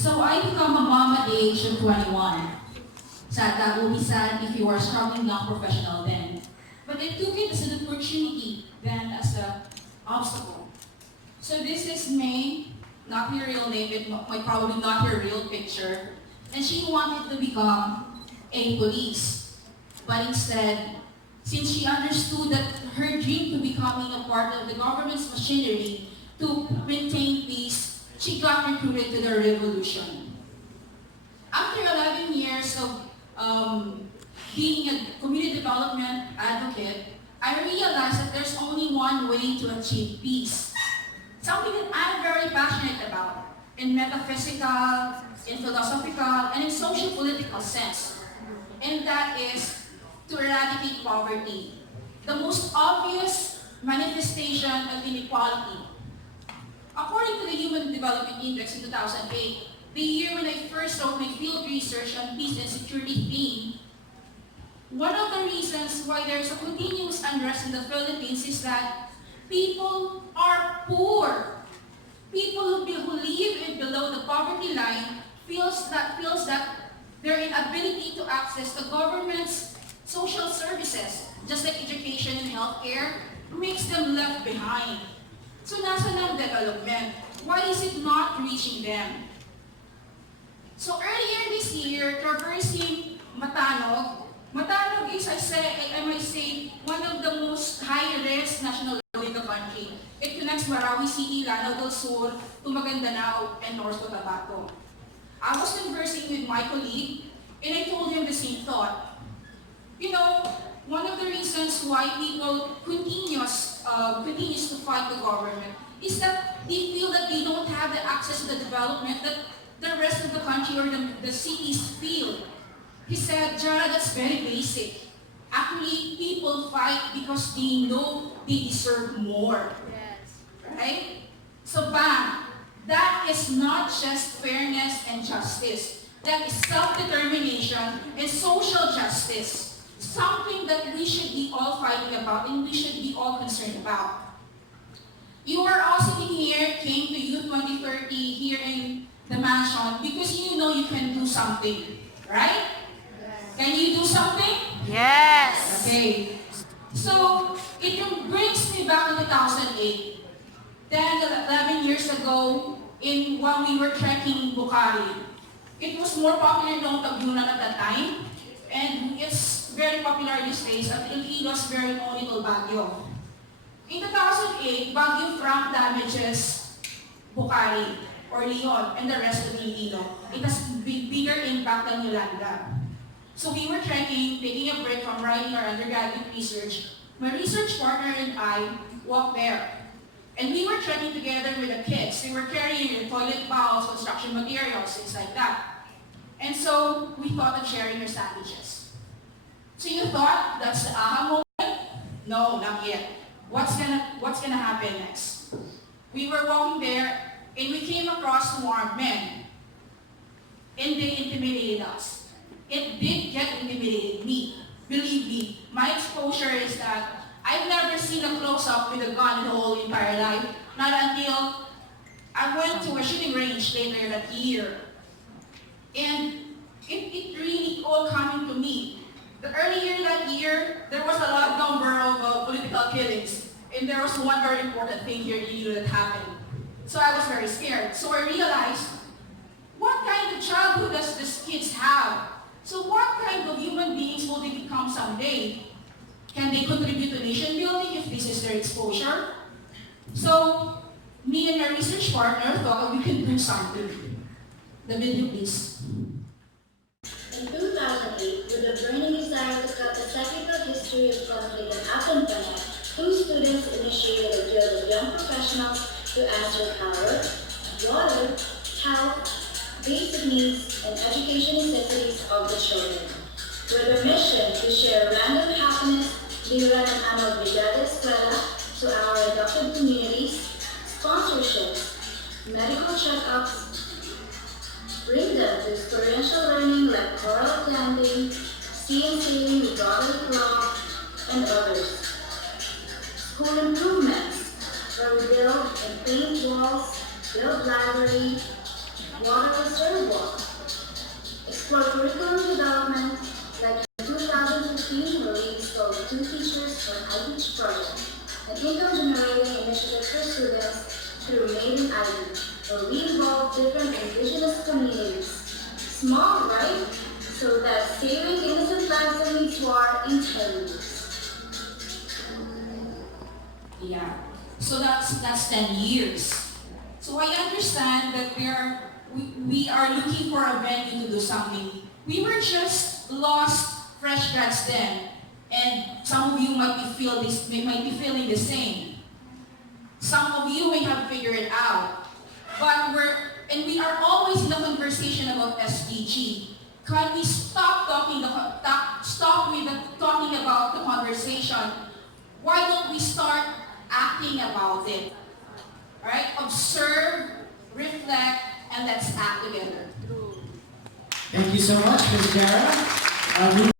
So I become a mom at the age of 21. Sad that will be sad if you are a struggling young professional then. But I took it as an opportunity than as an obstacle. So this is May, not her real name, it might probably not her real picture. And she wanted to become a police. But instead, since she understood that her dream to becoming a part of the government's machinery to maintain peace, she got recruited to the revolution. After 11 years of being a community development advocate, I realized that there's only one way to achieve peace. Something that I'm very passionate about in metaphysical, in philosophical, and in social political sense. And that is to eradicate poverty, the most obvious manifestation of inequality. According to the Human Development Index in 2008, the year when I first wrote my field research on peace and security theme, one of the reasons why there's a continuous unrest in the Philippines is that people are poor. People who live below the poverty line feels that their inability to access the government's social services, just like education and healthcare, makes them left behind. So nasa ng development? Why is it not reaching them? So earlier this year, traversing Matanog is, I might say, one of the most high-risk national road in the country. It connects Marawi City, Lanao del Sur, to Maguindanao, and North Cotabato. I was conversing with my colleague, and I told him the same thought. You know, one of the reasons why people continues to fight the government is that they feel that they don't have the access to the development that the rest of the country or the cities feel. He said, Jara, that's very basic. Actually, people fight because they know they deserve more. Yes. Right? So bam, that is not just fairness and justice. That is self-determination and social justice. Something that we should be all fighting about and we should be all concerned about. You are all sitting here, came to Youth 2030 here in the mansion because you know you can do something, right? Yes. Can you do something? Yes. Okay. So it brings me back to 2008. 10, 11 years ago, when we were trekking Bukhari. It was more popular known Tabunan at that time, and it's very popular these days at Iloilo's very own little Baguio. In 2008, Baguio Frank damages Bukhari or Leon and the rest of Iloilo. It has bigger impact than Yolanda. So we were trekking, taking a break from writing our undergraduate research. My research partner and I walked there. And we were trekking together with the kids. They were carrying toilet bowls, construction materials, things like that. And so we thought of sharing our sandwiches. So you thought that's the aha moment? No, not yet. What's gonna happen next? We were walking there and we came across two armed men. And they intimidated us. It did get intimidated me. Believe me, my exposure is that I've never seen a close-up with a gun in the whole entire life. Not until I went to a shooting range later that year. And it really all coming to me. The earlier that year, there was a large number of political killings. And there was one very important thing here in Iloilo that happened. So I was very scared. So I realized, what kind of childhood does these kids have? So what kind of human beings will they become someday? Can they contribute to nation building if this is their exposure? So me and my research partner thought we could do something. The video, please. In 2008, with a burning desire to cut the cyclical history of conflict and Apuntahan, two students initiated a guild of young professionals to answer power, water, health, basic needs, and education necessities of the children. With a mission to share random happiness, they ran an annual Brigada Escuela to our adopted communities, sponsorships, medical checkups, bring them to experiential learning like coral planting, sea and sailing with Rotary Club, and others. School improvements, where we build and paint walls, build library, water reservoir, explore curriculum development, like in 2015 where we installed 2 teachers for iTeach project, an income-generating initiative for students through Made in ID, where we involve different indigenous communities. Small, right? So that saving innocent lives amidst war in 10 years. Yeah. So that's 10 years. So I understand that we are looking for a venue to do something. We were just lost fresh grads then, and some of you might be feeling the same. Some of you may have figured it out, but we are always in a conversation about SDG. Can we stop talking talking about the conversation? Why don't we start acting about it? All right, observe, reflect, and let's act together. Thank you so much, Ms. Jara.